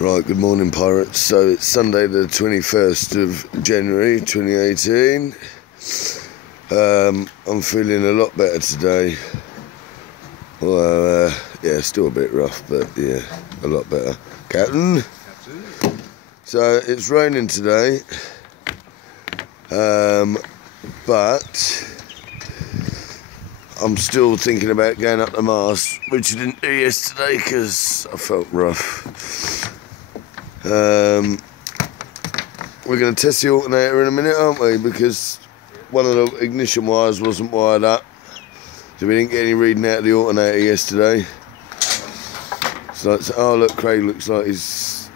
Right, good morning, pirates. So it's Sunday the 21st of January 2018. I'm feeling a lot better today. Well, yeah, still a bit rough, but yeah, a lot better. Captain? So it's raining today, but I'm still thinking about going up the mast, which I didn't do yesterday because I felt rough. We're going to test the alternator in a minute, aren't we? Because one of the ignition wires wasn't wired up, so we didn't get any reading out of the alternator yesterday. So oh look, Craig looks like he's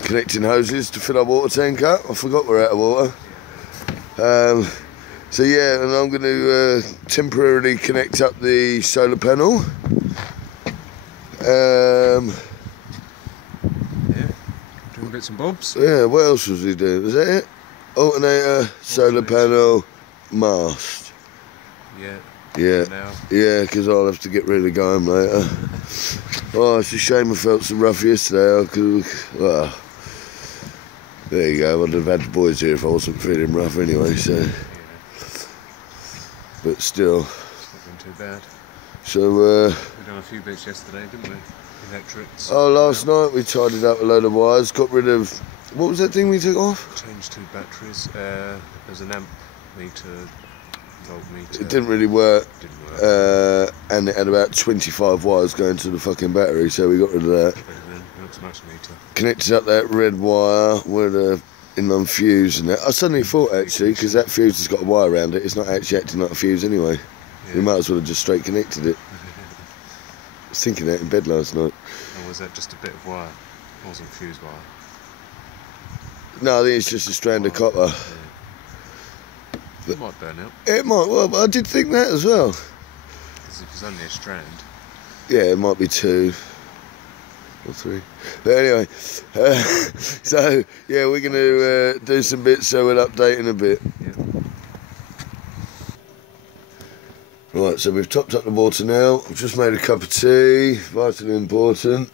connecting hoses to fill our water tank up. I forgot we're out of water. So yeah, and I'm going to temporarily connect up the solar panel. Doing bits and bobs. Yeah, what else was he doing? Was that it? Alternator, solar panel, mast. Yeah. Yeah. Now. Yeah, because I'll have to get ready to go home later. Oh, it's a shame I felt so rough yesterday. I could, well, there you go. I'd have had the boys here if I wasn't feeling rough anyway, so. Yeah. But still. It's not been too bad. So, We done a few bits yesterday, didn't we? Electrics. oh, last night we tidied up a load of wires, got rid of, what was that thing we took off? Changed 2 batteries. There's an amp meter, voltmeter. It didn't really work. Didn't work. And it had about 25 wires going to the fucking battery, so we got rid of that. Not so much meter. Connected up that red wire with a inline fuse and that. I suddenly thought actually, because that fuse has got a wire around it, it's not actually acting like a fuse anyway. Yeah. We might as well have just straight connected it. I was thinking that in bed last night. Or was that just a bit of wire? It wasn't fuse wire. No, I think it's just a strand of copper. Yeah. It might burn out. It might, well, but I did think that as well. Because if it's only a strand. Yeah, it might be 2 or 3. But anyway, so yeah, we're going to do some bits, so we'll update in a bit. Yeah. Right, so we've topped up the water now. I've just made a cup of tea, vitally important.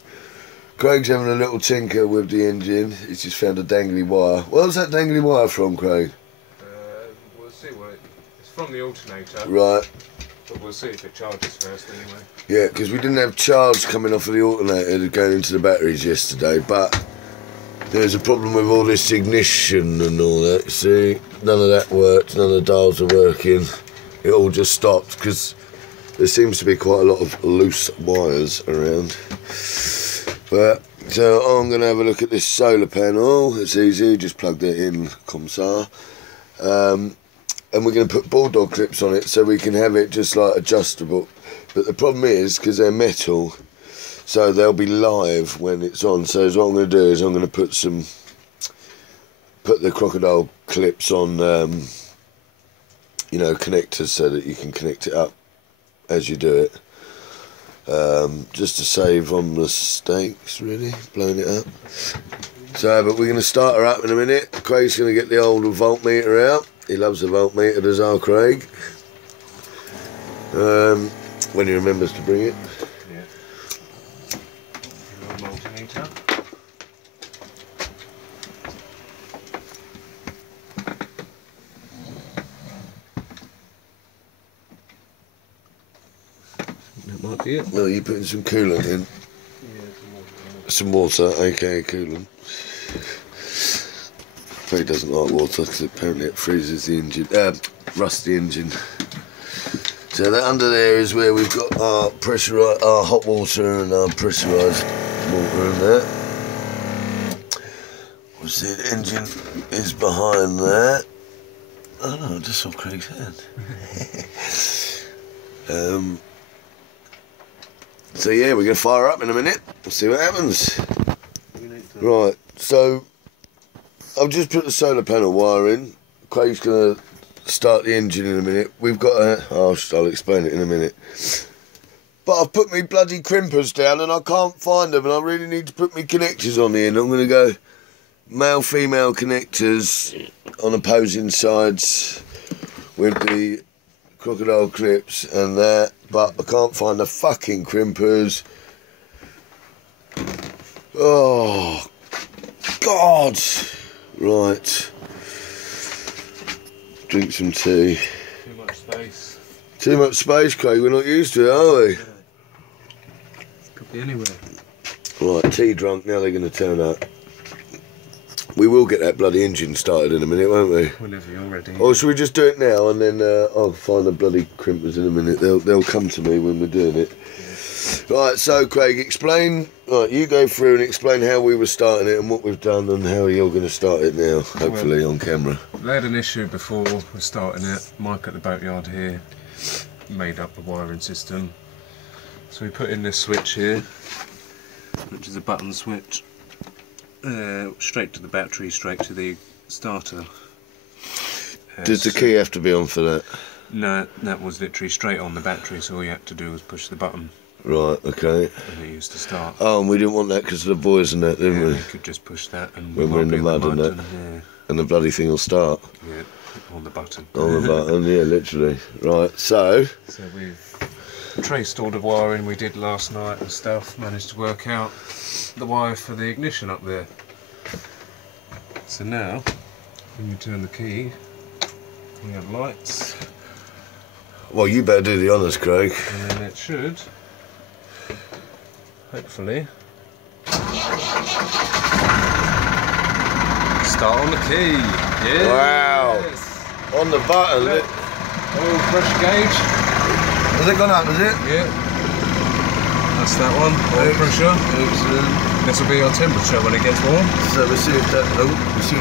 Craig's having a little tinker with the engine. He's just found a dangly wire. Where's that dangly wire from, Craig? We'll see what it's from the alternator. Right. But we'll see if it charges first anyway. Yeah, because we didn't have charge coming off of the alternator going into the batteries yesterday, but there's a problem with all this ignition and all that. See, none of that worked, none of the dials are working. It all just stopped because there seems to be quite a lot of loose wires around. But so I'm going to have a look at this solar panel. It's easy, just plugged it in, comme ça. And we're going to put bulldog clips on it so we can have it just like adjustable. But the problem is, because they're metal, so they'll be live when it's on. So what I'm going to do is I'm going to put the crocodile clips on, you know, connectors so that you can connect it up as you do it. Just to save on mistakes, really, blowing it up. So, but we're going to start her up in a minute. Craig's going to get the old voltmeter out. He loves the voltmeter, does our Craig. When he remembers to bring it. Yeah. A little multimeter. That might be it. Well, you're putting some coolant in. Yeah, Some water, aka coolant. Craig doesn't like water because apparently it freezes the engine, rusts the engine. So that under there is where we've got our pressurised, our hot water and our pressurised water in there. Obviously the engine is behind that. Oh no, I just saw Craig's hand. So yeah, we're going to fire up in a minute. We'll see what happens. Right, so I've just put the solar panel wire in. Craig's going to start the engine in a minute. We've got a... Oh, I'll explain it in a minute. But I've put me bloody crimpers down and I can't find them and I really need to put me connectors on the end. I'm going to go male-female connectors on opposing sides with the crocodile clips and that, but I can't find the fucking crimpers. Oh, God. Right. Drink some tea. Too much space. Too much space, Craig. We're not used to it, are we? Could be anywhere. Right, tea drunk. Now they're going to turn up. We will get that bloody engine started in a minute, won't we? Whenever you're ready. Or should we just do it now and then I'll find the bloody crimpers in a minute. They'll come to me when we're doing it. Yeah. Right, so Craig, explain. Right, you go through and explain how we were starting it and what we've done and how you're going to start it now, hopefully on camera. We had an issue before we're starting it. Mike at the boatyard here made up the wiring system. So we put in this switch here, which is a button switch. Straight to the battery, straight to the starter. Does the key have to be on for that? No, that was literally straight on the battery, so all you had to do was push the button. Right, okay. And it used to start. Oh, and we didn't want that because of the boys and that, didn't we? We could just push that and when we're in the mud and that. Yeah. And the bloody thing will start. Yeah, on the button. On the button, yeah, literally. Right, so we've traced all the wiring we did last night and stuff, managed to work out the wire for the ignition up there. So now, when you turn the key, we have lights. Well, you better do the honours, Craig. And then it should, hopefully, start on the key. Yeah. Wow. Yes. On the button. Oh, pressure gauge. Has it gone up, is it? Yeah. That's that one, oil pressure. Excellent. This will be our temperature when it gets warm. So we'll see if that, moves.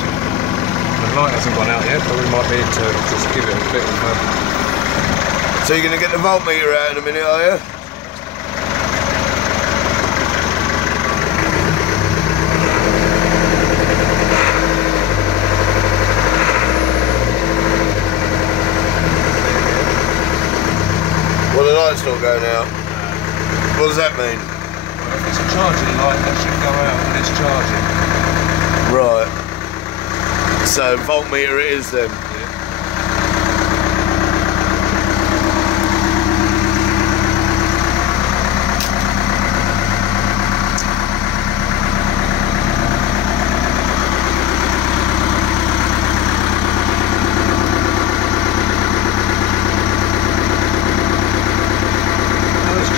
The light hasn't gone out yet, but we might be able to just give it a bit of a... So you're going to get the voltmeter out in a minute, are you? Well, the light's not going out. What does that mean? Well, if it's a charging light, that should go out when it's charging. Right. So voltmeter it is then.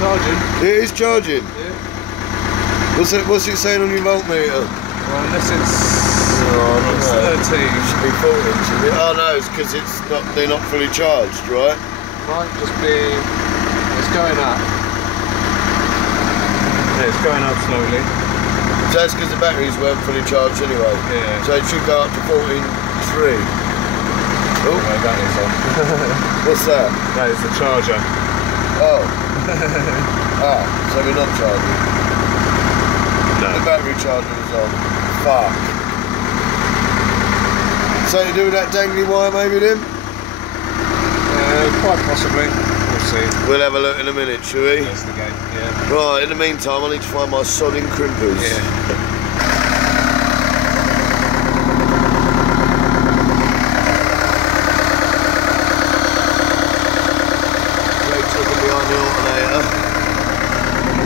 Charging. It is charging. Yeah. What's it saying on your voltmeter? Well, unless it's 13. It should be 14, shouldn't it? Oh no, it's because they're not fully charged, right? Might just be. It's going up. Yeah, it's going up slowly. So that's because the batteries weren't fully charged anyway. Yeah. So it should go up to 14.3. Oh, no, that is on. What's that? That is the charger. Oh. So we're not charging. No. The battery charger is on. Fuck. So you do that dangly wire maybe then? Quite possibly. We'll see. We'll have a look in a minute, shall we? Investigate, yeah. Right, in the meantime I need to find my sodding crimpers. Yeah.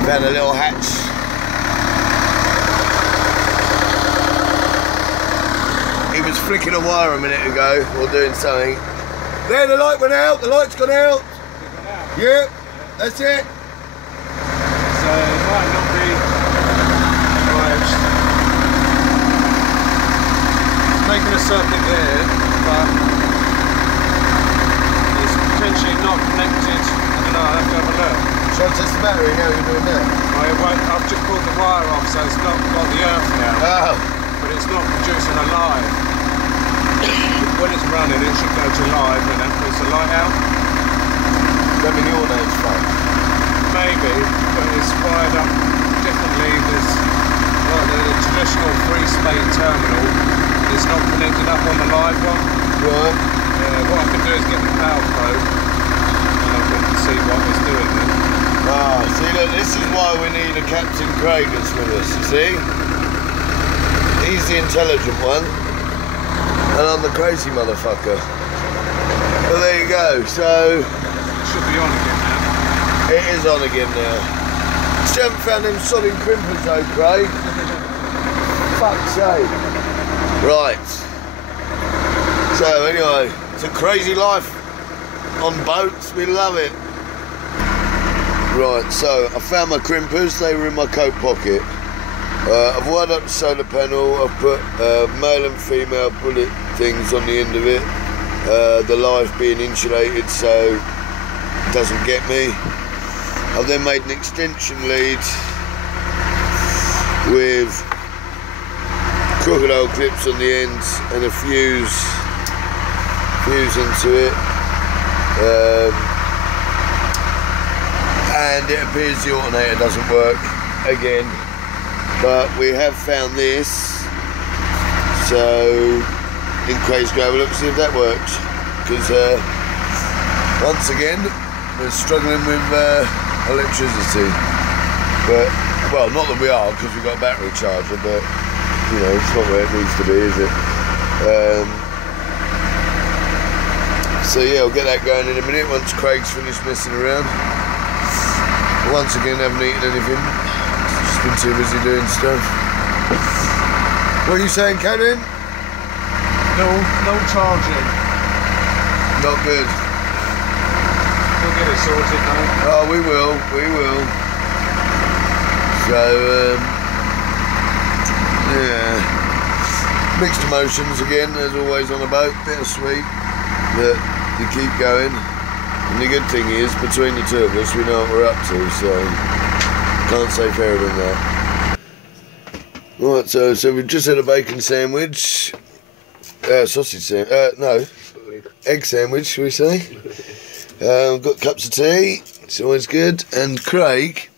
Found a little hatch. He was flicking a wire a minute ago, or doing something. There, the light went out, the light's gone out. Yeah, that's it. So it might not be charged. Making a circuit there, but it's potentially not connected. I don't know, I'll have to have a look. Shall I test the battery now you're doing that? I've just pulled the wire off, so it's not got the earth now. Oh. But it's not producing a live. When it's running, it should go to live and that puts the light out. That mean your name's fucked? Maybe, but it's wired up differently. There's like the traditional three-spade terminal. It's not connected up on the live one. Right. What I can do is get the power probe and I can see what it's doing then. Ah, see, look, this is why we need a Captain Craig that's with us, you see? He's the intelligent one, and I'm the crazy motherfucker. Well, there you go, so... It should be on again now. It is on again now. Still haven't found them sodding crimpers though, Craig. Fuck's sake. Right. So anyway, it's a crazy life on boats. We love it. Right, so I found my crimpers. They were in my coat pocket. I've wired up the solar panel. I've put male and female bullet things on the end of it. The life being insulated so it doesn't get me. I've then made an extension lead with crocodile clips on the ends and a fuse into it. And it appears the alternator doesn't work again. But we have found this. So in Craig's go have a look, see if that works. Because once again we're struggling with electricity, but well, not that we are, because we've got a battery charger, but you know, it's not where it needs to be, is it? So yeah, I'll get that going in a minute once Craig's finished messing around. Once again, haven't eaten anything, just been too busy doing stuff. What are you saying, Kevin? No charging. Not good. We'll get it sorted now. Oh, we will. So, yeah. Mixed emotions again, as always on a boat. Bittersweet, but you keep going. And the good thing is, between the two of us, we know what we're up to, so can't say fairer than that. Right, so we've just had a bacon sandwich. Sausage sandwich. No. Egg sandwich, shall we say? We've got cups of tea, it's always good. And Craig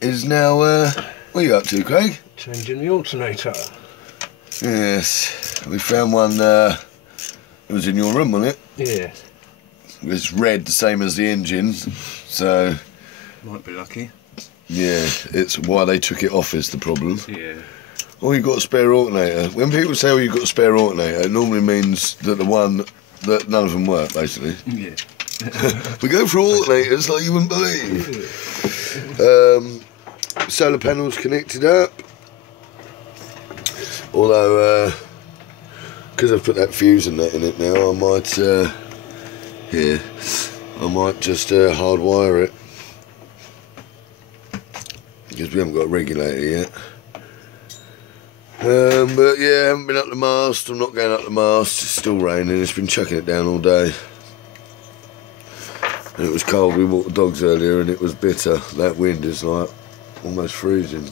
is now, what are you up to, Craig? Changing the alternator. Yes, we found one, it was in your room, wasn't it? Yeah. It's red, the same as the engine, so... Might be lucky. Yeah, it's why they took it off is the problem. Yeah. Oh, you've got a spare alternator. When people say, oh, you've got a spare alternator, it normally means that that none of them work, basically. Yeah. We go for alternators like you wouldn't believe. Solar panels connected up. Although, because I've put that fuse and that in it now, I might, I might just hardwire it. Because we haven't got a regulator yet. But yeah, I haven't been up the mast. I'm not going up the mast. It's still raining. It's been chucking it down all day. And it was cold. We walked the dogs earlier and it was bitter. That wind is like almost freezing.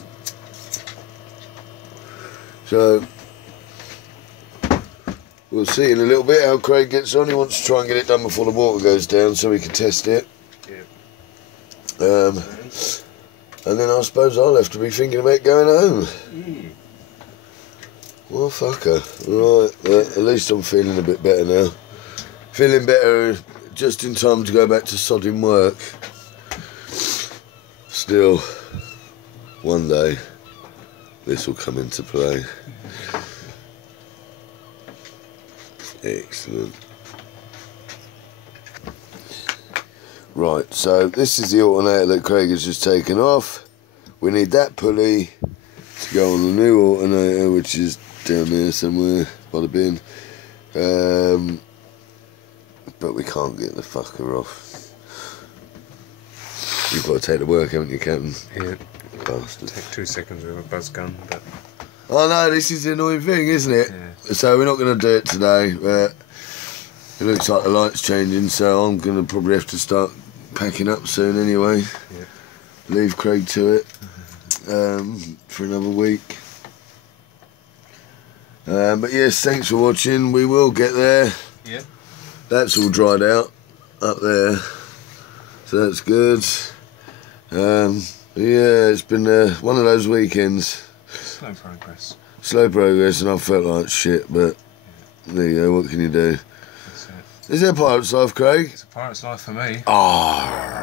So we'll see in a little bit how Craig gets on. He wants to try and get it done before the water goes down so we can test it. Yeah. And then I suppose I'll have to be thinking about going home. Well, fucker. Right, at least I'm feeling a bit better now. Feeling better just in time to go back to sodding work. Still, one day, this will come into play. Excellent. Right, so this is the alternator that Craig has just taken off. We need that pulley to go on the new alternator, which is down there somewhere by the bin. But we can't get the fucker off. You've got to take the work, haven't you, Captain? Yeah. Bastard. Take 2 seconds with a buzz gun, but... Oh no, this is the annoying thing, isn't it? Yeah. So we're not going to do it today, but it looks like the light's changing, so I'm going to probably have to start packing up soon anyway. Yeah. Leave Craig to it for another week. But yes, thanks for watching. We will get there. Yeah. That's all dried out up there, so that's good. Yeah, it's been one of those weekends. Slow progress. Slow progress, and I felt like shit, but there you go, what can you do? That's it. Is there a pirate's life, Craig? It's a pirate's life for me. Ah.